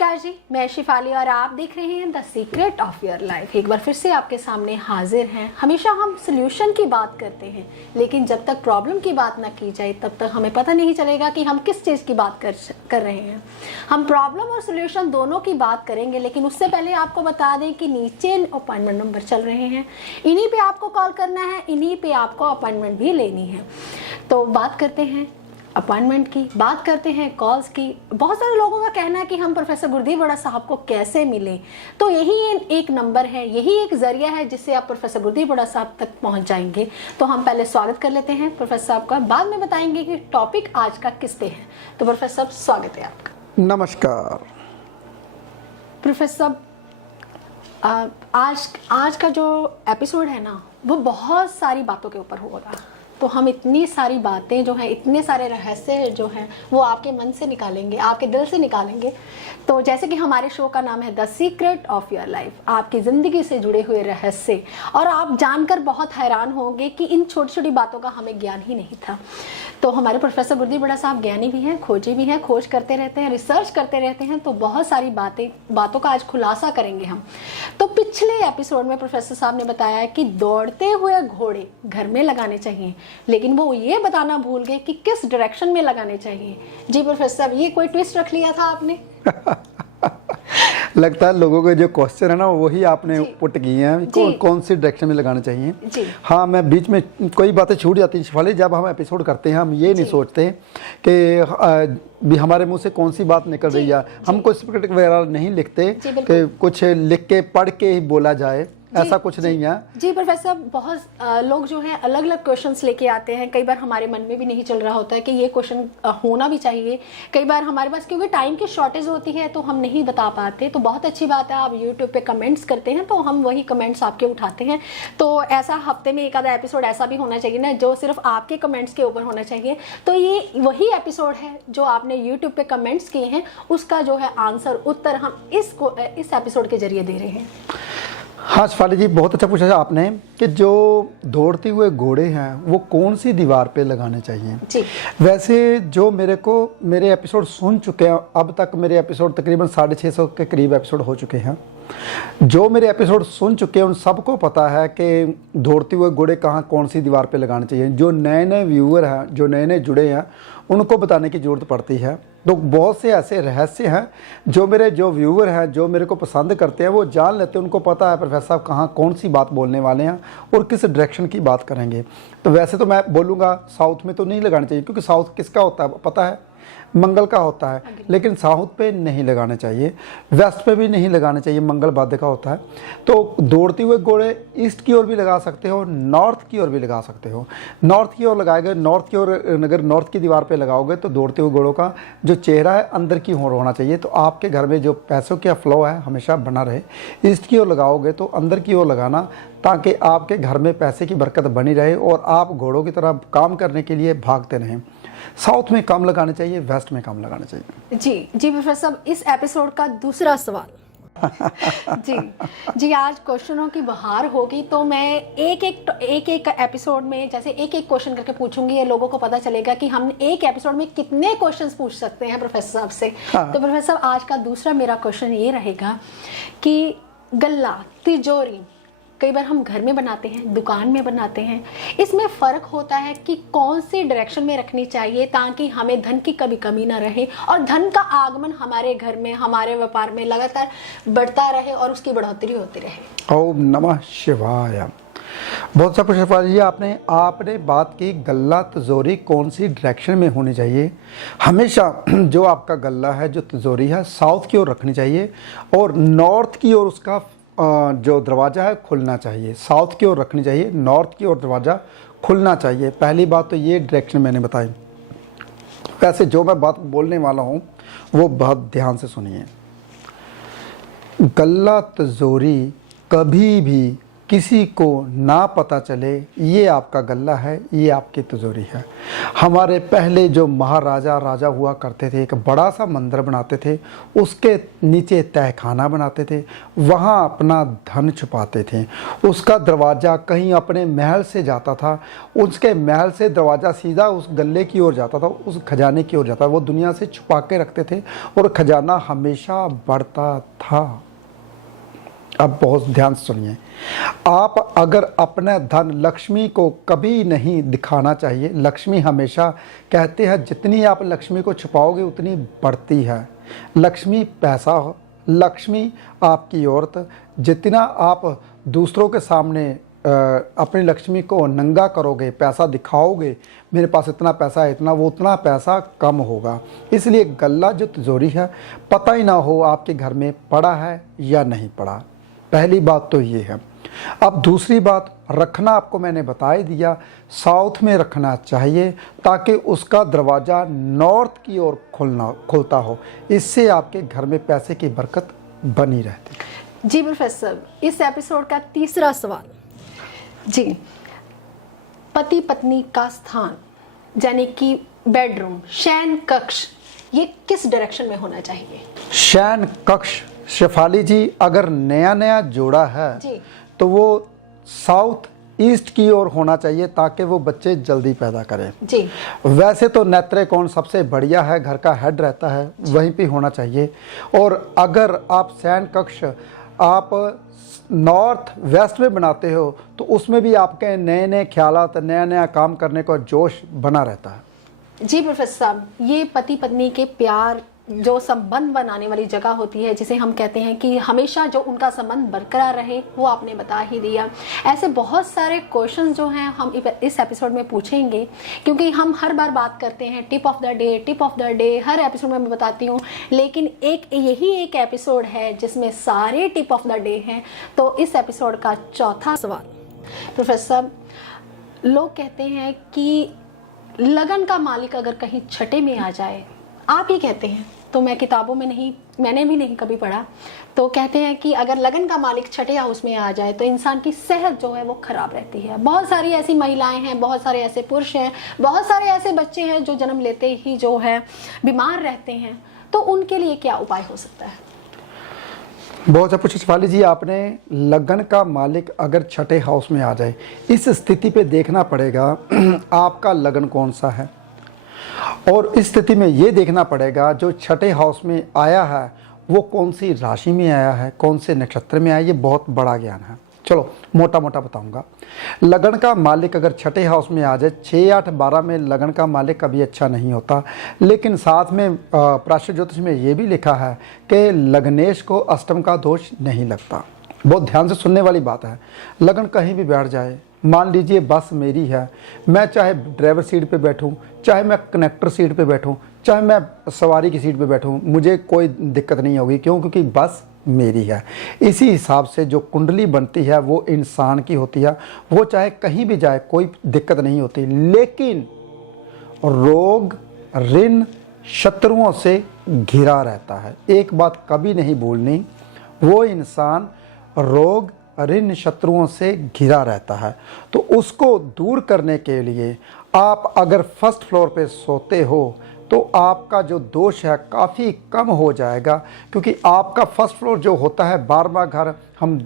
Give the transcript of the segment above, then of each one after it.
नमस्कार जी, मैं शिफाली और आप देख रहे हैं the secret of your life. एक बार फिर से आपके सामने हाजिर हैं। हमेशा हम सोल्यूशन की बात करते हैं, लेकिन जब तक प्रॉब्लम की बात ना की जाए तब तक हमें पता नहीं चलेगा कि हम किस चीज़ की बात कर रहे हैं। हम प्रॉब्लम और सोल्यूशन दोनों की बात करेंगे, लेकिन उससे पहले आपको बता दें कि नीचे अपॉइंटमेंट नंबर चल रहे हैं, इन्हीं पे आपको कॉल करना है, इन्हीं पे आपको अपॉइंटमेंट भी लेनी है। तो बात करते हैं अपॉइंटमेंट की, बात करते हैं कॉल्स की। बहुत सारे लोगों का कहना है कि हम प्रोफेसर गुरदीप बड़ा साहब को कैसे मिलें, तो यही एक नंबर है, यही एक जरिया है जिससे आप प्रोफेसर गुरदीप बड़ा साहब तक पहुंच जाएंगे। तो हम पहले स्वागत कर लेते हैं प्रोफेसर साहब का, बाद में बताएंगे कि टॉपिक आज का किस पे है। तो प्रोफेसर साहब स्वागत है आपका। नमस्कार प्रोफेसर साहब, आज का जो एपिसोड है ना, वो बहुत सारी बातों के ऊपर होगा। तो हम इतनी सारी बातें जो हैं, इतने सारे रहस्य जो हैं, वो आपके मन से निकालेंगे, आपके दिल से निकालेंगे। तो जैसे कि हमारे शो का नाम है the secret of your life, आपकी ज़िंदगी से जुड़े हुए रहस्य, और आप जानकर बहुत हैरान होंगे कि इन छोटी छोटी बातों का हमें ज्ञान ही नहीं था। तो हमारे प्रोफेसर गुरदीप बड़ा साहब ज्ञानी भी हैं, खोजी भी हैं, खोज करते रहते हैं, रिसर्च करते रहते हैं। तो बहुत सारी बातों का आज खुलासा करेंगे हम। तो पिछले एपिसोड में प्रोफेसर साहब ने बताया कि दौड़ते हुए घोड़े घर में लगाने चाहिए, लेकिन वो ये बताना भूल गए कि किस डायरेक्शन में लगाने चाहिए। जी प्रोफेसर साहब, ये कोई ट्विस्ट रख लिया था आपने? लगता है लोगों के जो क्वेश्चन है ना वही आपने पुट किए हैं, कौन सी डायरेक्शन में लगाना चाहिए जी। हाँ, मैं बीच में कोई बातें छूट जाती हैं शिफाली। जब हम एपिसोड करते हैं हम ये नहीं सोचते कि भी हमारे मुंह से कौन सी बात निकल रही है। हम कोई स्क्रिप्ट वगैरह नहीं लिखते कि कुछ लिख के पढ़ के ही बोला जाए, ऐसा कुछ नहीं है जी। प्रोफेसर, बहुत लोग जो हैं अलग अलग क्वेश्चंस लेके आते हैं। कई बार हमारे मन में भी नहीं चल रहा होता है कि ये क्वेश्चन होना भी चाहिए। कई बार हमारे पास क्योंकि टाइम की शॉर्टेज होती है तो हम नहीं बता पाते। तो बहुत अच्छी बात है, आप यूट्यूब पे कमेंट्स करते हैं तो हम वही कमेंट्स आपके उठाते हैं। तो ऐसा हफ्ते में एक आधा एपिसोड ऐसा भी होना चाहिए ना, जो सिर्फ आपके कमेंट्स के ऊपर होना चाहिए। तो ये वही एपिसोड है जो आपने यूट्यूब पे कमेंट्स किए हैं, उसका जो है आंसर, उत्तर हम इस एपिसोड के जरिए दे रहे हैं। हाँ शिफाली जी, बहुत अच्छा पूछा आपने कि जो दौड़ते हुए घोड़े हैं वो कौन सी दीवार पे लगाने चाहिए जी। वैसे जो मेरे एपिसोड सुन चुके हैं, अब तक मेरे एपिसोड तकरीबन 650 के करीब एपिसोड हो चुके हैं। जो मेरे एपिसोड सुन चुके हैं उन सबको पता है कि दौड़ते हुए घोड़े कहाँ कौन सी दीवार पे लगाने चाहिए। जो नए नए व्यूअर हैं, जो नए नए जुड़े हैं, उनको बताने की ज़रूरत पड़ती है। तो बहुत से ऐसे रहस्य हैं जो मेरे व्यूअर हैं, जो मेरे को पसंद करते हैं, वो जान लेते हैं। उनको पता है प्रोफेसर साहब कहाँ कौन सी बात बोलने वाले हैं और किस डायरेक्शन की बात करेंगे। तो वैसे तो मैं बोलूँगा साउथ में तो नहीं लगाना चाहिए, क्योंकि साउथ किसका होता है पता है, मंगल का होता है। लेकिन साउथ पे नहीं लगाने चाहिए, वेस्ट पे भी नहीं लगाना चाहिए, मंगल बाध्य का होता है। तो दौड़ते हुए घोड़े ईस्ट की ओर भी लगा सकते हो, नॉर्थ की ओर भी लगा सकते हो। नॉर्थ की ओर लगाएंगे, नॉर्थ की ओर अगर नॉर्थ की दीवार पे लगाओगे तो दौड़ते हुए घोड़ों का जो चेहरा है अंदर की ओर होना चाहिए। तो आपके घर में जो पैसों का फ्लो है हमेशा बना रहे। ईस्ट की ओर लगाओगे तो अंदर की ओर लगाना, ताकि आपके घर में पैसे की बरकत बनी रहे और आप घोड़ों की तरह काम करने के लिए भागते रहें। साउथ में कम लगाने चाहिए, वेस्ट में कम लगाना चाहिए। जी प्रोफेसर साहब, इस एपिसोड का दूसरा सवाल जी, आज क्वेश्चनों की बहार होगी। तो मैं एक एक एपिसोड में जैसे एक क्वेश्चन करके पूछूंगी, ये लोगों को पता चलेगा कि हम एक एपिसोड में कितने क्वेश्चंस पूछ सकते हैं प्रोफेसर साहब से। तो प्रोफेसर साहब, आज का दूसरा मेरा क्वेश्चन ये रहेगा कि गल्ला, तिजोरी कई बार हम घर में बनाते हैं, दुकान में बनाते हैं, इसमें फ़र्क होता है कि कौन सी डायरेक्शन में रखनी चाहिए ताकि हमें धन की कभी कमी ना रहे और धन का आगमन हमारे घर में, हमारे व्यापार में लगातार बढ़ता रहे और उसकी बढ़ोतरी होती रहे। ओम नमः शिवाय। बहुत सा शिफाली जी, आपने बात की गल्ला तिजोरी कौन सी डायरेक्शन में होनी चाहिए। हमेशा जो आपका गल्ला है, जो तिजोरी है, साउथ की ओर रखनी चाहिए और नॉर्थ की ओर उसका जो दरवाज़ा है खुलना चाहिए। साउथ की ओर रखनी चाहिए, नॉर्थ की ओर दरवाज़ा खुलना चाहिए। पहली बात तो ये डायरेक्शन मैंने बताई। वैसे जो मैं बात बोलने वाला हूँ वो बहुत ध्यान से सुनिए। गल्ला तिजोरी कभी भी किसी को ना पता चले ये आपका गल्ला है, ये आपकी तिजोरी है। हमारे पहले जो महाराजा राजा हुआ करते थे, एक बड़ा सा मंदिर बनाते थे, उसके नीचे तहखाना बनाते थे, वहाँ अपना धन छुपाते थे। उसका दरवाज़ा कहीं अपने महल से जाता था, उसके महल से दरवाज़ा सीधा उस गल्ले की ओर जाता था, उस खजाने की ओर जाता था। वो दुनिया से छुपा के रखते थे और खजाना हमेशा बढ़ता था। अब बहुत ध्यान से सुनिए, आप अगर अपना धन लक्ष्मी को कभी नहीं दिखाना चाहिए। लक्ष्मी हमेशा कहते हैं जितनी आप लक्ष्मी को छुपाओगे उतनी बढ़ती है। लक्ष्मी पैसा हो, लक्ष्मी आपकी औरत, जितना आप दूसरों के सामने अपनी लक्ष्मी को नंगा करोगे, पैसा दिखाओगे, मेरे पास इतना पैसा है, इतना, वो उतना पैसा कम होगा। इसलिए गल्ला जो तिजोरी है, पता ही ना हो आपके घर में पड़ा है या नहीं पड़ा। पहली बात तो ये है। अब दूसरी बात, रखना आपको मैंने बता ही दिया, साउथ में रखना चाहिए ताकि उसका दरवाज़ा नॉर्थ की ओर खुलता हो। इससे आपके घर में पैसे की बरकत बनी रहती। जी प्रोफेसर, इस एपिसोड का तीसरा सवाल जी, पति पत्नी का स्थान यानी कि बेडरूम, शयन कक्ष, ये किस डायरेक्शन में होना चाहिए? शयन कक्ष शेफाली जी, अगर नया नया जोड़ा है जी, तो वो साउथ ईस्ट की ओर होना चाहिए ताकि वो बच्चे जल्दी पैदा करें। जी, वैसे तो नेत्रकोण सबसे बढ़िया है, घर का हेड रहता है, वहीं पे होना चाहिए। और अगर आप शयन कक्ष आप नॉर्थ वेस्ट में बनाते हो तो उसमें भी आपके नए नए ख्यालात, नया नया काम करने का जोश बना रहता है। जी प्रोफेसर साहब, ये पति पत्नी के प्यार जो संबंध बनाने वाली जगह होती है, जिसे हम कहते हैं कि हमेशा जो उनका संबंध बरकरार रहे, वो आपने बता ही दिया। ऐसे बहुत सारे क्वेश्चंस जो हैं हम इस एपिसोड में पूछेंगे, क्योंकि हम हर बार बात करते हैं tip of the day, tip of the day, her episode में मैं बताती हूँ, लेकिन यही एक एपिसोड है जिसमें सारे टिप ऑफ द डे हैं। तो इस एपिसोड का चौथा सवाल, प्रोफेसर, लोग कहते हैं कि लगन का मालिक अगर कहीं छठे में आ जाए, आप ये कहते हैं, तो मैं किताबों में नहीं, मैंने भी नहीं कभी पढ़ा, तो कहते हैं कि अगर लगन का मालिक छठे हाउस में आ जाए तो इंसान की सेहत जो है वो खराब रहती है। बहुत सारी ऐसी महिलाएं हैं, बहुत सारे ऐसे पुरुष हैं, बहुत सारे ऐसे बच्चे हैं जो जन्म लेते ही जो है बीमार रहते हैं। तो उनके लिए क्या उपाय हो सकता है? बहुत अच्छा पूछा शिफाली जी आपने। लगन का मालिक अगर छठे हाउस में आ जाए, इस स्थिति पे देखना पड़ेगा आपका लगन कौन सा है, और इस स्थिति में ये देखना पड़ेगा जो छठे हाउस में आया है वो कौन सी राशि में आया है, कौन से नक्षत्र में आया। ये बहुत बड़ा ज्ञान है। चलो मोटा मोटा बताऊंगा। लगन का मालिक अगर छठे हाउस में आ जाए, 6, 8, 12 में लगन का मालिक कभी अच्छा नहीं होता। लेकिन साथ में प्राच्य ज्योतिष में ये भी लिखा है कि लग्नेश को अष्टम का दोष नहीं लगता। बहुत ध्यान से सुनने वाली बात है। लगन कहीं भी बैठ जाए, मान लीजिए बस मेरी है, मैं चाहे ड्राइवर सीट पे बैठूं, चाहे मैं कनेक्टर सीट पे बैठूं, चाहे मैं सवारी की सीट पे बैठूं, मुझे कोई दिक्कत नहीं होगी। क्यों? क्योंकि बस मेरी है। इसी हिसाब से जो कुंडली बनती है वो इंसान की होती है, वो चाहे कहीं भी जाए कोई दिक्कत नहीं होती। लेकिन रोग, ऋण, शत्रुओं से घिरा रहता है। एक बात कभी नहीं भूलनी, वो इंसान रोग, ऋण, शत्रुओं से घिरा रहता है। तो उसको दूर करने के लिए आप अगर फर्स्ट फ्लोर पे सोते हो तो आपका जो दोष है काफ़ी कम हो जाएगा, क्योंकि आपका फर्स्ट फ्लोर जो होता है 12वां घर, हम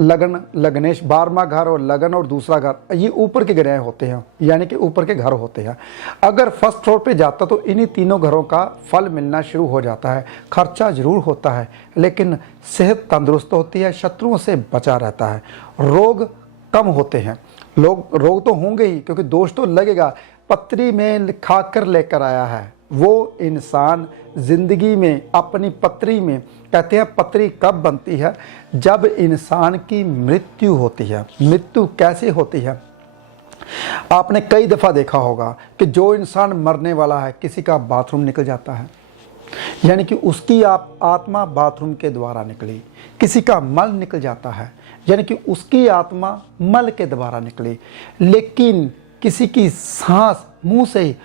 लगन, लग्नेश 12वां घर और लगन और दूसरा घर, ये ऊपर के ग्रह होते हैं, यानी कि ऊपर के घर होते हैं। अगर फर्स्ट फ्लोर पे जाता तो इन्हीं तीनों घरों का फल मिलना शुरू हो जाता है। खर्चा जरूर होता है लेकिन सेहत तंदुरुस्त होती है, शत्रुओं से बचा रहता है, रोग कम होते हैं। रोग तो होंगे ही, क्योंकि दोष तो लगेगा। पत्री में लिखा कर लेकर आया है वो इंसान जिंदगी में, अपनी पत्री में, कहते हैं पत्री कब बनती है? जब इंसान की मृत्यु होती है। मृत्यु कैसे होती है? आपने कई दफा देखा होगा कि जो इंसान मरने वाला है, किसी का बाथरूम निकल जाता है, यानी कि उसकी आत्मा बाथरूम के द्वारा निकली। किसी का मल निकल जाता है, यानी कि उसकी आत्मा मल के द्वारा निकली। लेकिन किसी की सांस मुंह से ही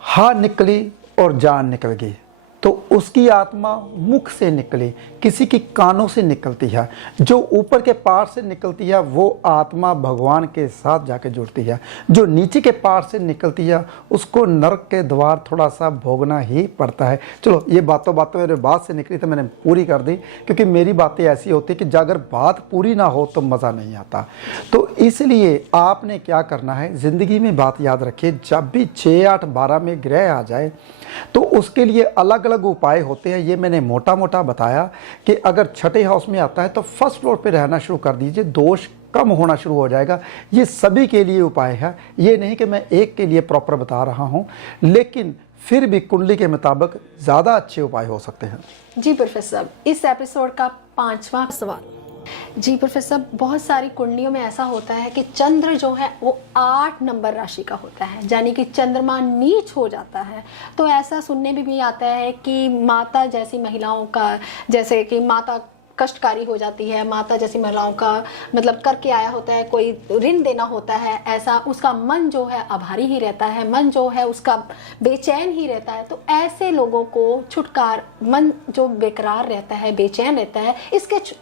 हा निकली और जान निकल गई, तो उसकी आत्मा मुख से निकली, किसी की कानों से निकलती है। जो ऊपर के पार्ट से निकलती है वो आत्मा भगवान के साथ जाके जुड़ती है। जो नीचे के पार्ट से निकलती है उसको नरक के द्वार थोड़ा सा भोगना ही पड़ता है। चलो ये बातों बातों मेरे बात से निकली तो मैंने पूरी कर दी, क्योंकि मेरी बातें ऐसी होती कि अगर बात पूरी ना हो तो मज़ा नहीं आता। तो इसलिए आपने क्या करना है, ज़िंदगी में बात याद रखिए, जब भी 6, 8, 12 में ग्रह आ जाए तो उसके लिए अलग अलग उपाय होते हैं। ये मैंने मोटा मोटा बताया कि अगर छठे हाउस में आता है तो फर्स्ट फ्लोर पे रहना शुरू कर दीजिए, दोष कम होना शुरू हो जाएगा। ये सभी के लिए उपाय है, ये नहीं कि मैं एक के लिए प्रॉपर बता रहा हूँ, लेकिन फिर भी कुंडली के मुताबिक ज़्यादा अच्छे उपाय हो सकते हैं। जी प्रोफेसर साहब, इस एपिसोड का 5वां सवाल। जी प्रोफेसर साहब, बहुत सारी कुंडलियों में ऐसा होता है कि चंद्र जो है वो 8 नंबर राशि का होता है, यानी कि चंद्रमा नीच हो जाता है। तो ऐसा सुनने में भी आता है कि माता जैसी महिलाओं का, जैसे कि माता कष्टकारी हो जाती है, माता जैसी महिलाओं का मतलब करके आया होता है, कोई ऋण देना होता है, ऐसा उसका मन जो है आभारी ही रहता है, मन जो है उसका बेचैन ही रहता है। तो ऐसे लोगों को मन जो बेकरार रहता है, बेचैन रहता है,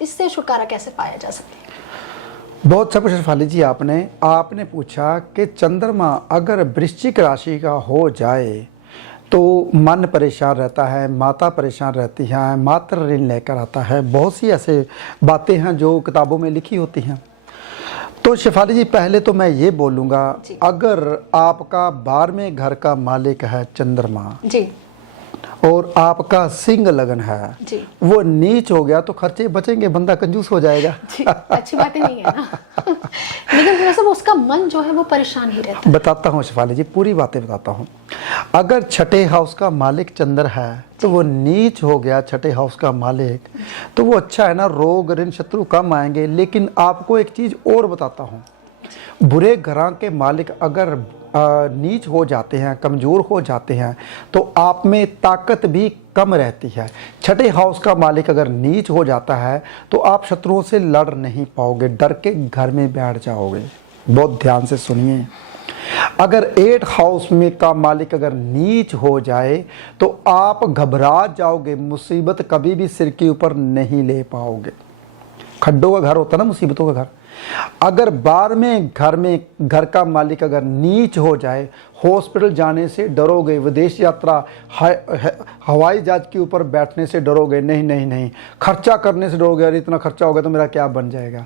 इससे छुटकारा कैसे पाया जा सकता है? बहुत अच्छा क्वेश्चन फाली जी आपने पूछा कि चंद्रमा अगर वृश्चिक राशि का हो जाए तो मन परेशान रहता है, माता परेशान रहती है, मात्र ऋण लेकर आता है। बहुत सी ऐसे बातें हैं जो किताबों में लिखी होती हैं। तो शेफाली जी, पहले तो मैं ये बोलूँगा, अगर आपका 12वें घर का मालिक है चंद्रमा जी, और आपका सिंह लगन है जी, वो नीच हो गया तो खर्चे बचेंगे, बंदा कंजूस हो जाएगा। जी, अच्छी बातें नहीं है ना। लेकिन वैसे उसका मन जो है वो परेशान ही रहता है। बताता हूँ शेफाली जी, पूरी बातें बताता हूँ। अगर छठे हाउस का मालिक चंद्र है तो वो नीच हो गया, छठे हाउस का मालिक, तो वो अच्छा है ना, रोग ऋण शत्रु कम आएंगे। लेकिन आपको एक चीज और बताता हूँ, बुरे घरां के मालिक अगर नीच हो जाते हैं, कमज़ोर हो जाते हैं, तो आप में ताकत भी कम रहती है। छठे हाउस का मालिक अगर नीच हो जाता है तो आप शत्रुओं से लड़ नहीं पाओगे, डर के घर में बैठ जाओगे। बहुत ध्यान से सुनिए, अगर 8 हाउस में का मालिक अगर नीच हो जाए तो आप घबरा जाओगे, मुसीबत कभी भी सिर के ऊपर नहीं ले पाओगे। खड्डों का घर होता है ना, मुसीबतों का घर। अगर 12वें घर का मालिक अगर नीच हो जाए, हॉस्पिटल जाने से डरोगे, विदेश यात्रा, हवाई जहाज के ऊपर बैठने से डरोगे, नहीं नहीं नहीं, खर्चा करने से डरोगे, अरे इतना खर्चा होगा तो मेरा क्या बन जाएगा।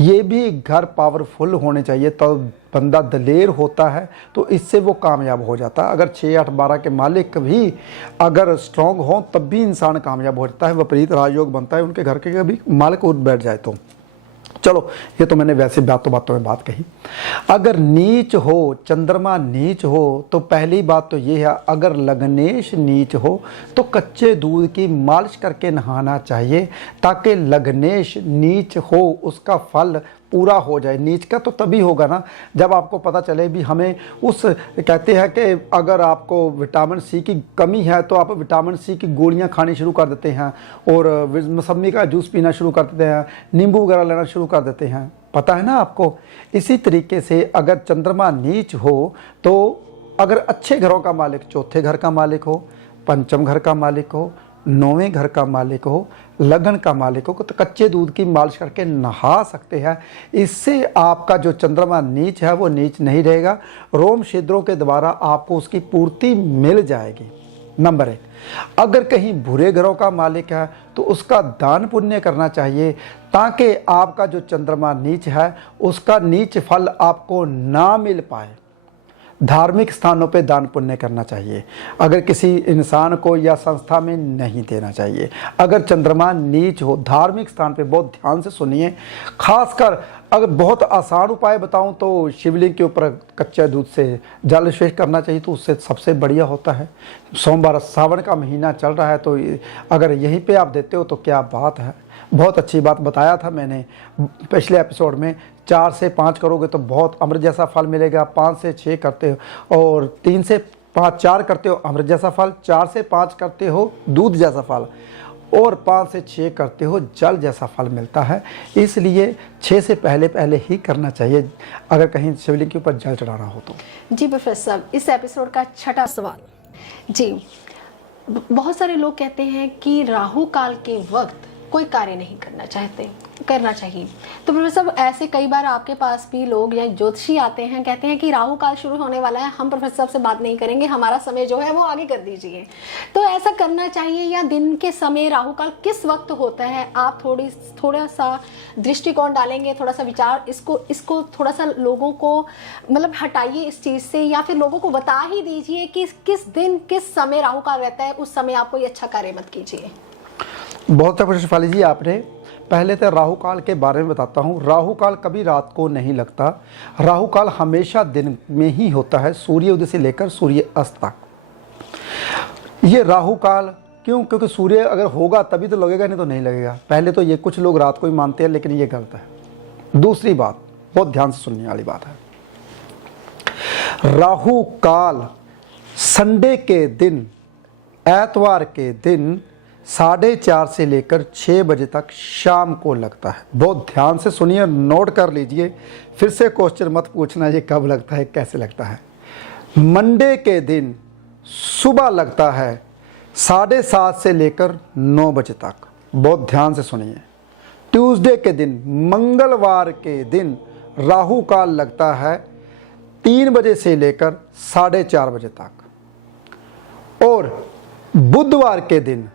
ये भी घर पावरफुल होने चाहिए, तो बंदा दलेर होता है, तो इससे वो कामयाब हो जाता है। अगर 6, 8, 12 के मालिक भी अगर स्ट्रांग हों तब भी इंसान कामयाब हो जाता है, विपरीत राजयोग बनता है उनके घर के कभी मालिक उठ बैठ जाए तो। चलो, ये तो मैंने वैसे बातों बातों में बात कही। अगर नीच हो, चंद्रमा नीच हो, तो पहली बात तो ये है, अगर लग्नेश नीच हो तो कच्चे दूध की मालिश करके नहाना चाहिए, ताकि लग्नेश नीच हो उसका फल पूरा हो जाए। नीच का तो तभी होगा ना जब आपको पता चले भी हमें उस, कहते हैं कि अगर आपको विटामिन सी की कमी है तो आप विटामिन सी की गोलियां खानी शुरू कर देते हैं और मौसमी का जूस पीना शुरू कर देते हैं, नींबू वगैरह लेना शुरू कर देते हैं, पता है ना आपको। इसी तरीके से अगर चंद्रमा नीच हो तो अगर अच्छे घरों का मालिक, चौथे घर का मालिक हो, पंचम घर का मालिक हो, 9वें घर का मालिक हो, लगन का मालिक हो, तो कच्चे दूध की मालिश करके नहा सकते हैं। इससे आपका जो चंद्रमा नीच है वो नीच नहीं रहेगा, रोम छिद्रों के द्वारा आपको उसकी पूर्ति मिल जाएगी। नंबर 1, अगर कहीं बुरे घरों का मालिक है तो उसका दान पुण्य करना चाहिए, ताकि आपका जो चंद्रमा नीच है उसका नीच फल आपको ना मिल पाए। धार्मिक स्थानों पे दान पुण्य करना चाहिए, अगर किसी इंसान को या संस्था में नहीं देना चाहिए। अगर चंद्रमा नीच हो धार्मिक स्थान पे, बहुत ध्यान से सुनिए, खासकर अगर बहुत आसान उपाय बताऊं तो शिवलिंग के ऊपर कच्चे दूध से जल अभिषेक करना चाहिए, तो उससे सबसे बढ़िया होता है। सोमवार, सावन का महीना चल रहा है, तो अगर यहीं पे आप देते हो तो क्या बात है। बहुत अच्छी बात बताया था मैंने पिछले एपिसोड में, 4 से 5 करोगे तो बहुत अमृत जैसा फल मिलेगा, 5 से 6 करते हो और 3 से 5, 4 करते हो अमृत जैसा फल, 4 से 5 करते हो दूध जैसा फल, और 5 से 6 करते हो जल जैसा फल मिलता है। इसलिए 6 से पहले ही करना चाहिए अगर कहीं शिवलिंग के ऊपर जल चढ़ाना हो तो। जी प्रोफेसर साहब, इस एपिसोड का 6वां सवाल। जी, बहुत सारे लोग कहते हैं कि राहु काल के वक्त कोई कार्य नहीं करना चाहिए। तो प्रोफेसर साहब, ऐसे कई बार आपके पास भी लोग या ज्योतिषी आते हैं, कहते हैं कि राहु काल शुरू होने वाला है, हम प्रोफेसर साहब से बात नहीं करेंगे, हमारा समय जो है वो आगे कर दीजिए। तो ऐसा करना चाहिए या दिन के समय राहु काल किस वक्त होता है? आप थोड़ा सा दृष्टिकोण डालेंगे, थोड़ा सा विचार, इसको थोड़ा सा लोगों को मतलब हटाइए इस चीज़ से, या फिर लोगों को बता ही दीजिए कि किस दिन किस समय राहु काल रहता है, उस समय आप कोई अच्छा कार्य मत कीजिए। बहुत अच्छा प्रश्न शिफाली जी आपने। पहले तो राहु काल के बारे में बताता हूँ। राहु काल कभी रात को नहीं लगता, राहु काल हमेशा दिन में ही होता है, सूर्य उदय से लेकर सूर्य अस्त तक। ये राहु काल क्यों? क्योंकि सूर्य अगर होगा तभी तो लगेगा, नहीं तो नहीं लगेगा। पहले तो ये कुछ लोग रात को ही मानते हैं, लेकिन ये गलत है। दूसरी बात, बहुत ध्यान से सुनने वाली बात है, राहु काल संडे के दिन, एतवार के दिन 4:30 से लेकर 6 बजे तक शाम को लगता है। बहुत ध्यान से सुनिए, नोट कर लीजिए, फिर से क्वेश्चन मत पूछना ये कब लगता है, कैसे लगता है। मंडे के दिन सुबह लगता है 7:30 से लेकर 9 बजे तक। बहुत ध्यान से सुनिए। ट्यूसडे के दिन, मंगलवार के दिन राहु काल लगता है 3 बजे से लेकर 4:30 बजे तक। और बुधवार के दिन,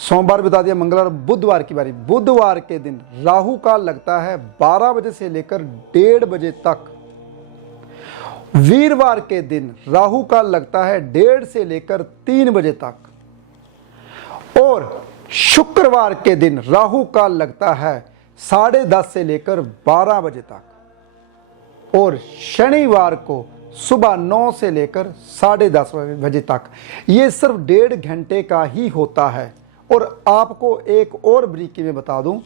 सोमवार बता दिया, मंगलवार, बुधवार की बारी, बुधवार के दिन राहु काल लगता है 12 बजे से लेकर 1:30 बजे तक। वीरवार के दिन राहु काल लगता है 1:30 से लेकर 3 बजे तक। और शुक्रवार के दिन राहु काल लगता है 10:30 से लेकर 12 बजे तक। और शनिवार को सुबह 9 से लेकर 10:30 बजे तक। ये सिर्फ 1.5 घंटे का ही होता है। और आपको एक और बारीकी में बता दूं,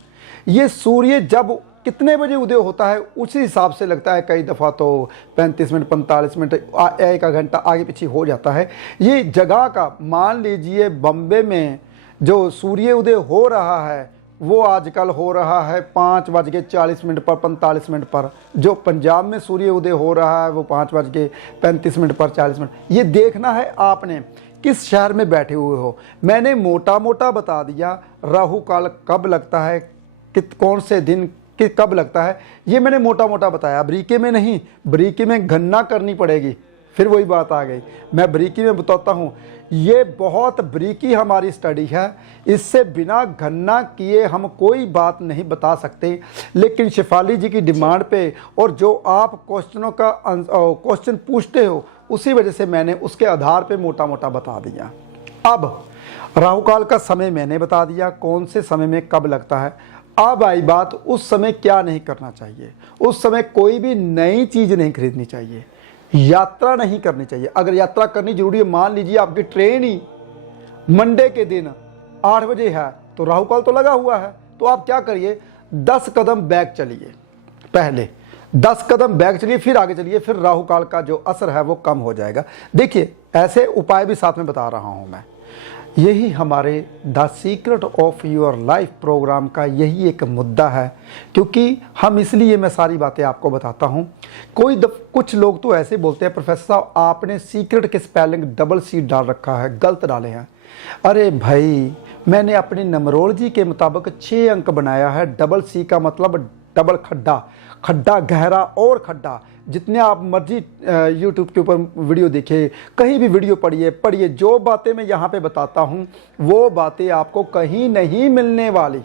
ये सूर्य जब कितने बजे उदय होता है उसी हिसाब से लगता है। कई दफ़ा तो 35 मिनट, 45 मिनट, 1 घंटा आगे पीछे हो जाता है। ये जगह का, मान लीजिए बम्बे में जो सूर्य उदय हो रहा है वो आजकल हो रहा है 5:40 पर, 45 मिनट पर। जो पंजाब में सूर्य उदय हो रहा है वो 5:35 पर, 40 मिनट। ये देखना है आपने किस शहर में बैठे हुए हो। मैंने मोटा मोटा बता दिया राहु काल कब लगता है, कौन से दिन कब लगता है, ये मैंने मोटा मोटा बताया। बरीकी में नहीं, बरीकी में गणना करनी पड़ेगी। फिर वही बात आ गई, मैं बरीकी में बताता हूँ। ये बहुत बरीकी हमारी स्टडी है, इससे बिना गणना किए हम कोई बात नहीं बता सकते। लेकिन शिफाली जी की डिमांड पे और जो आप क्वेश्चन पूछते हो उसी वजह से मैंने उसके आधार पे मोटा मोटा बता दिया। अब राहु काल का समय मैंने बता दिया, कौन से समय में कब लगता है। अब आई बात, उस समय क्या नहीं करना चाहिए। उस समय कोई भी नई चीज़ नहीं खरीदनी चाहिए, यात्रा नहीं करनी चाहिए। अगर यात्रा करनी जरूरी है, मान लीजिए आपकी ट्रेन ही मंडे के दिन 8 बजे है, तो राहु काल तो लगा हुआ है, तो आप क्या करिए, 10 कदम बैक चलिए। पहले 10 कदम बैक चलिए, फिर आगे चलिए, फिर राहु काल का जो असर है वो कम हो जाएगा। देखिए, ऐसे उपाय भी साथ में बता रहा हूं मैं। यही हमारे the secret of your life program का यही एक मुद्दा है, क्योंकि हम इसलिए मैं सारी बातें आपको बताता हूँ। कुछ लोग तो ऐसे बोलते हैं, प्रोफेसर साहब आपने सीक्रेट के स्पेलिंग डबल सी डाल रखा है, गलत डाले हैं। अरे भाई, मैंने अपनी नमरोलॉजी के मुताबिक 6 अंक बनाया है। डबल सी का मतलब डबल खड्डा, खड्डा गहरा और खड्डा। जितने आप मर्जी यूट्यूब के ऊपर वीडियो देखिए, कहीं भी वीडियो पढ़िए, जो बातें मैं यहाँ पे बताता हूँ वो बातें आपको कहीं नहीं मिलने वाली।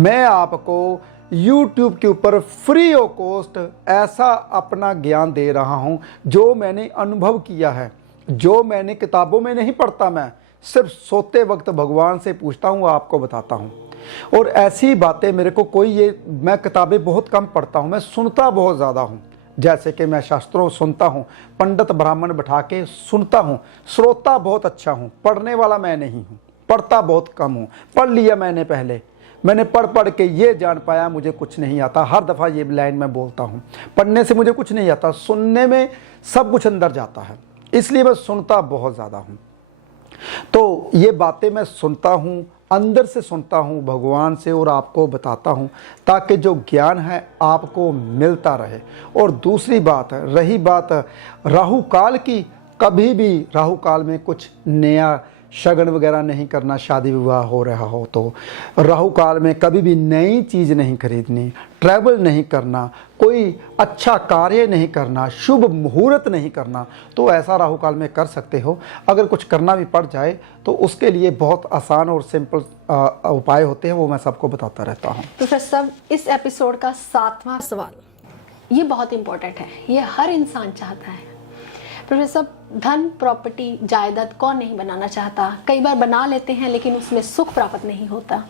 मैं आपको यूट्यूब के ऊपर फ्री ऑफ कॉस्ट ऐसा अपना ज्ञान दे रहा हूँ जो मैंने अनुभव किया है, जो मैंने किताबों में नहीं पढ़ता। मैं सिर्फ सोते वक्त भगवान से पूछता हूँ, आपको बताता हूँ। और ऐसी बातें मेरे को मैं किताबें बहुत कम पढ़ता हूँ, मैं सुनता बहुत ज़्यादा हूँ। जैसे कि मैं शास्त्रों सुनता हूँ, पंडित ब्राह्मण बैठा के सुनता हूँ। श्रोता बहुत अच्छा हूँ, पढ़ने वाला मैं नहीं हूँ, पढ़ता बहुत कम हूँ। पढ़ लिया मैंने पहले, मैंने पढ़ के ये जान पाया मुझे कुछ नहीं आता। हर दफ़ा ये लाइन में बोलता हूँ, पढ़ने से मुझे कुछ नहीं आता, सुनने में सब कुछ अंदर जाता है, इसलिए मैं सुनता बहुत ज़्यादा हूँ। तो ये बातें मैं सुनता हूँ, अंदर से सुनता हूँ भगवान से, और आपको बताता हूँ ताकि जो ज्ञान है आपको मिलता रहे। और दूसरी बात, रही बात राहु काल की, कभी भी राहु काल में कुछ नया शगन वगैरह नहीं करना, शादी विवाह हो रहा हो तो। राहु काल में कभी भी नई चीज़ नहीं खरीदनी, ट्रैवल नहीं करना, कोई अच्छा कार्य नहीं करना, शुभ मुहूर्त नहीं करना, तो ऐसा राहु काल में कर सकते हो। अगर कुछ करना भी पड़ जाए तो उसके लिए बहुत आसान और सिंपल उपाय होते हैं, वो मैं सबको बताता रहता हूँ। तो साहब, इस एपिसोड का 7वां सवाल, ये बहुत इंपॉर्टेंट है, ये हर इंसान चाहता है। प्रोफेसर साहब, धन, प्रॉपर्टी, जायदाद कौन नहीं बनाना चाहता? कई बार बना लेते हैं लेकिन उसमें सुख प्राप्त नहीं होता।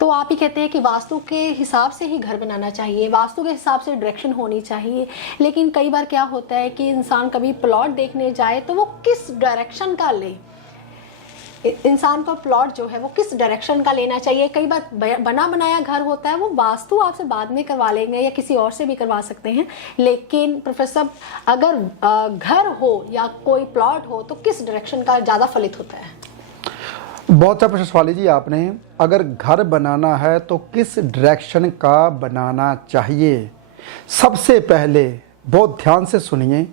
तो आप ही कहते हैं कि वास्तु के हिसाब से ही घर बनाना चाहिए, वास्तु के हिसाब से डायरेक्शन होनी चाहिए, लेकिन कई बार क्या होता है कि इंसान कभी प्लॉट देखने जाए तो वो किस डायरेक्शन का ले, इंसान को प्लॉट जो है वो किस डायरेक्शन का लेना चाहिए। कई बार बना बनाया घर होता है, वो वास्तु आपसे बाद में करवा लेंगे या किसी और से भी करवा सकते हैं, लेकिन प्रोफेसर अगर घर हो या कोई प्लॉट हो तो किस डायरेक्शन का ज़्यादा फलित होता है? बहुत अच्छा प्रश्न सवाली जी आपने। अगर घर बनाना है तो किस डायरेक्शन का बनाना चाहिए? सबसे पहले बहुत ध्यान से सुनिए,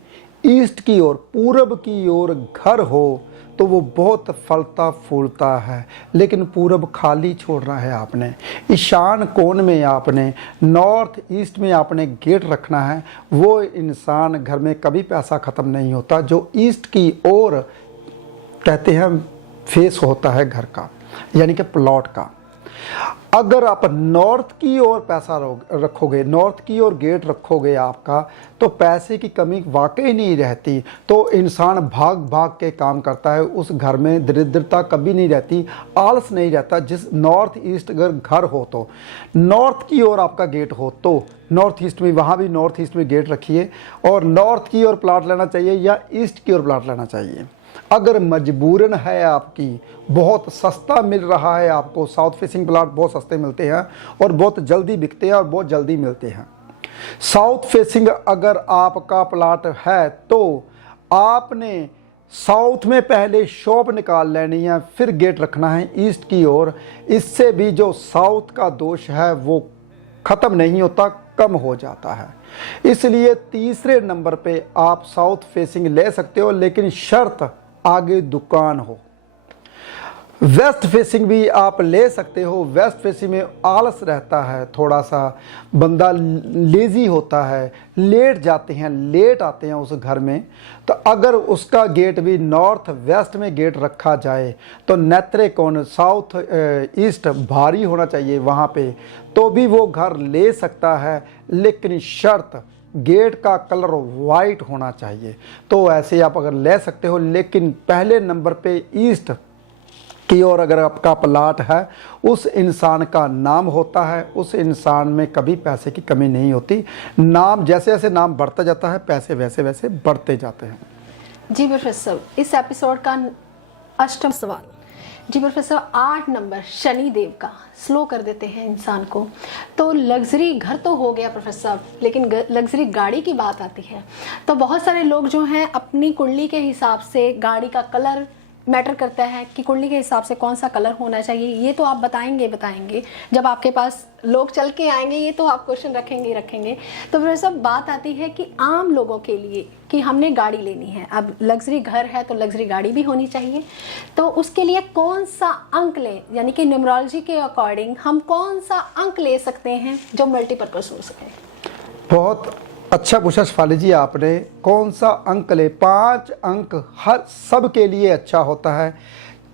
ईस्ट की ओर, पूरब की ओर घर हो तो वो बहुत फलता फूलता है, लेकिन पूरब खाली छोड़ना है आपने। ईशान कोण में आपने, नॉर्थ ईस्ट में आपने गेट रखना है। वो इंसान घर में कभी पैसा ख़त्म नहीं होता जो ईस्ट की ओर कहते हैं फेस होता है घर का, यानी कि प्लॉट का। अगर आप नॉर्थ की ओर पैसा रखोगे, नॉर्थ की ओर गेट रखोगे आपका, तो पैसे की कमी वाकई नहीं रहती। तो इंसान भाग भाग के काम करता है, उस घर में दरिद्रता कभी नहीं रहती, आलस नहीं रहता। जिस नॉर्थ ईस्ट अगर घर हो तो, नॉर्थ की ओर आपका गेट हो तो नॉर्थ ईस्ट में, वहाँ भी नॉर्थ ईस्ट में गेट रखिए। और नॉर्थ की ओर प्लाट लेना चाहिए या ईस्ट की ओर प्लाट लेना चाहिए। अगर मजबूरन है आपकी, बहुत सस्ता मिल रहा है आपको, साउथ फेसिंग प्लाट बहुत सस्ते मिलते हैं और बहुत जल्दी बिकते हैं और बहुत जल्दी मिलते हैं। साउथ फेसिंग अगर आपका प्लाट है तो आपने साउथ में पहले शॉप निकाल लेनी है, फिर गेट रखना है ईस्ट की ओर। इससे भी जो साउथ का दोष है वो ख़त्म नहीं होता, कम हो जाता है। इसलिए तीसरे नंबर पे आप साउथ फेसिंग ले सकते हो, लेकिन शर्त आगे दुकान हो। वेस्ट फेसिंग भी आप ले सकते हो। वेस्ट फेसिंग में आलस रहता है, थोड़ा सा बंदा लेजी होता है, लेट जाते हैं, लेट आते हैं उस घर में। तो अगर उसका गेट भी नॉर्थ वेस्ट में गेट रखा जाए तो नेत्रे कोण साउथ ईस्ट भारी होना चाहिए वहाँ पे, तो भी वो घर ले सकता है, लेकिन शर्त गेट का कलर वाइट होना चाहिए। तो ऐसे आप अगर ले सकते हो, लेकिन पहले नंबर पे ईस्ट की ओर अगर आपका प्लाट है, उस इंसान का नाम होता है, उस इंसान में कभी पैसे की कमी नहीं होती। नाम जैसे जैसे नाम बढ़ता जाता है, पैसे वैसे वैसे बढ़ते जाते हैं। जी प्रोफेसर, इस एपिसोड का 8वां सवाल, जी प्रोफेसर, 8 नंबर शनि देव का स्लो कर देते हैं इंसान को। तो लग्जरी घर तो हो गया प्रोफेसर, लेकिन लग्जरी गाड़ी की बात आती है तो बहुत सारे लोग जो हैं अपनी कुंडली के हिसाब से गाड़ी का कलर मैटर करता है कि कुंडली के हिसाब से कौन सा कलर होना चाहिए। ये तो आप बताएंगे जब आपके पास लोग चल के आएंगे, ये तो आप क्वेश्चन रखेंगे। तो फिर सब बात आती है कि आम लोगों के लिए कि हमने गाड़ी लेनी है, अब लग्जरी घर है तो लग्जरी गाड़ी भी होनी चाहिए, तो उसके लिए कौन सा अंक लें, यानी कि न्यूमरोलॉजी के अकॉर्डिंग हम कौन सा अंक ले सकते हैं जो मल्टीपर्पज हो सके? बहुत अच्छा पूछा शिफाली जी आपने। कौन सा अंक ले? 5 अंक हर सब के लिए अच्छा होता है।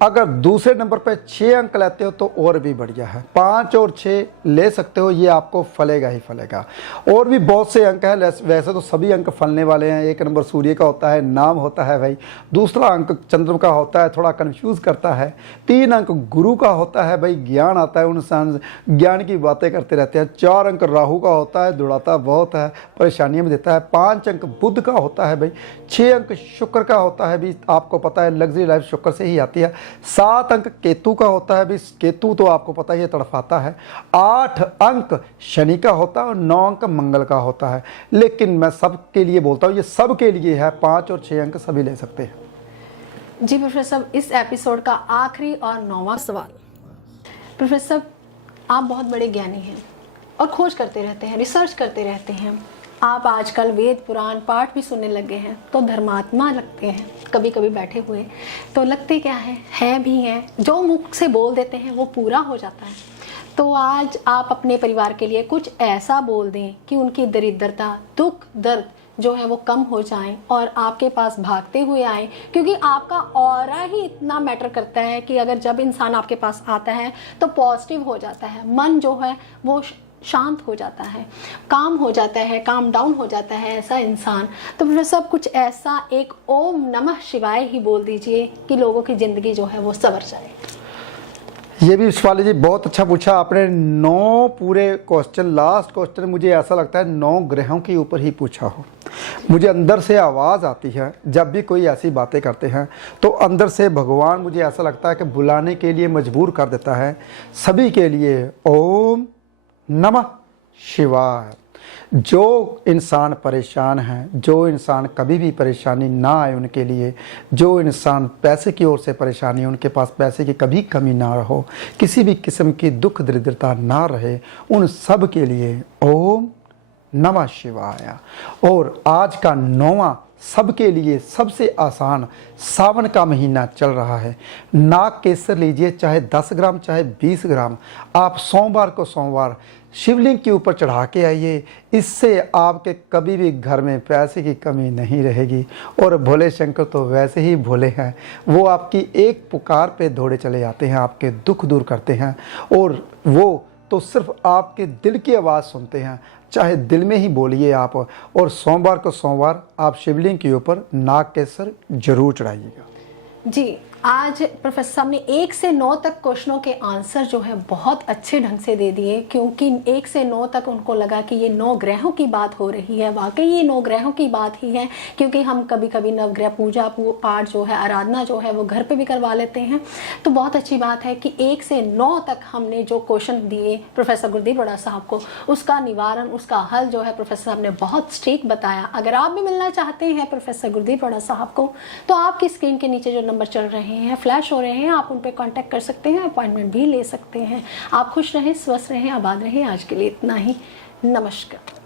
अगर दूसरे नंबर पे 6 अंक लेते हो तो और भी बढ़िया है। 5 और 6 ले सकते हो, ये आपको फलेगा ही फलेगा। और भी बहुत से अंक हैं, वैसे तो सभी अंक फलने वाले हैं। 1 नंबर सूर्य का होता है, नाम होता है भाई। दूसरा अंक चंद्र का होता है, थोड़ा कंफ्यूज करता है। 3 अंक गुरु का होता है भाई, ज्ञान आता है, इंसान ज्ञान की बातें करते रहते हैं। 4 अंक राहु का होता है, दुड़ाता बहुत है, परेशानियां में देता है। 5 अंक बुध का होता है भाई। 6 अंक शुक्र का होता है भी, आपको पता है लग्जरी लाइफ शुक्र से ही आती है। 7 अंक केतु का होता है भी, केतु तो आपको पता ही है तड़फाता है। 8 अंक शनि का होता है और 9 अंक मंगल का होता है। लेकिन मैं सबके लिए बोलता हूँ, ये सब के लिए है। 5 और 6 अंक सभी ले सकते हैं। जी प्रोफेसर, इस एपिसोड का आखिरी और 9वां सवाल। प्रोफेसर, आप बहुत बड़े ज्ञानी हैं और खोज करते रहते हैं, रिसर्च करते रहते हैं, आप आजकल वेद पुराण पाठ भी सुनने लगे हैं तो धर्मात्मा लगते हैं, कभी कभी बैठे हुए तो लगते क्या है भी हैं, जो मुख से बोल देते हैं वो पूरा हो जाता है। तो आज आप अपने परिवार के लिए कुछ ऐसा बोल दें कि उनकी दरिद्रता, दुख, दर्द जो है वो कम हो जाएं और आपके पास भागते हुए आए, क्योंकि आपका ऑरा ही इतना मैटर करता है कि अगर जब इंसान आपके पास आता है तो पॉजिटिव हो जाता है, मन जो है वो शांत हो जाता है, काम हो जाता है, काम डाउन हो जाता है ऐसा इंसान। तो फिर सब कुछ ऐसा एक ओम नमः शिवाय ही बोल दीजिए कि लोगों की ज़िंदगी जो है वो संवर जाए। ये भी शिफाली जी बहुत अच्छा पूछा आपने। 9 पूरे क्वेश्चन, लास्ट क्वेश्चन मुझे ऐसा लगता है 9 ग्रहों के ऊपर ही पूछा हो। मुझे अंदर से आवाज़ आती है जब भी कोई ऐसी बातें करते हैं, तो अंदर से भगवान मुझे ऐसा लगता है कि बुलाने के लिए मजबूर कर देता है सभी के लिए। ओम नमः शिवाय। जो इंसान परेशान हैं, जो इंसान कभी भी परेशानी ना आए उनके लिए, जो इंसान पैसे की ओर से परेशानी, उनके पास पैसे की कभी कमी ना हो, किसी भी किस्म की दुख दरिद्रता ना रहे, उन सब के लिए ओम नमः शिवाय। और आज का 9वां सबके लिए सबसे आसान, सावन का महीना चल रहा है। नाग केसर लीजिए, चाहे 10 ग्राम चाहे 20 ग्राम, आप सोमवार को सोमवार शिवलिंग के ऊपर चढ़ा के आइए। इससे आपके कभी भी घर में पैसे की कमी नहीं रहेगी। और भोले शंकर तो वैसे ही भोले हैं, वो आपकी एक पुकार पे दौड़े चले आते हैं, आपके दुख दूर करते हैं। और वो तो सिर्फ आपके दिल की आवाज़ सुनते हैं, चाहे दिल में ही बोलिए आप। और सोमवार को सोमवार आप शिवलिंग के ऊपर नाग केसर जरूर चढ़ाइएगा। जी, आज प्रोफेसर साहब ने 1 से 9 तक क्वेश्चनों के आंसर जो है बहुत अच्छे ढंग से दे दिए, क्योंकि 1 से 9 तक उनको लगा कि ये 9 ग्रहों की बात हो रही है। वाकई ये 9 ग्रहों की बात ही है, क्योंकि हम कभी कभी नवग्रह पूजा पाठ जो है, आराधना जो है वो घर पे भी करवा लेते हैं। तो बहुत अच्छी बात है कि 1 से 9 तक हमने जो क्वेश्चन दिए प्रोफेसर गुरदीप रोड़ा साहब को, उसका निवारण, उसका हल जो है प्रोफेसर साहब ने बहुत स्ट्रीक बताया। अगर आप भी मिलना चाहते हैं प्रोफेसर गुरदीप रोड़ा साहब को, तो आपकी स्क्रीन के नीचे जो नंबर चल रहे हैं, फ्लैश हो रहे हैं, आप उन पे कांटेक्ट कर सकते हैं, अपॉइंटमेंट भी ले सकते हैं। आप खुश रहें, स्वस्थ रहें, आबाद रहें। आज के लिए इतना ही। नमस्कार।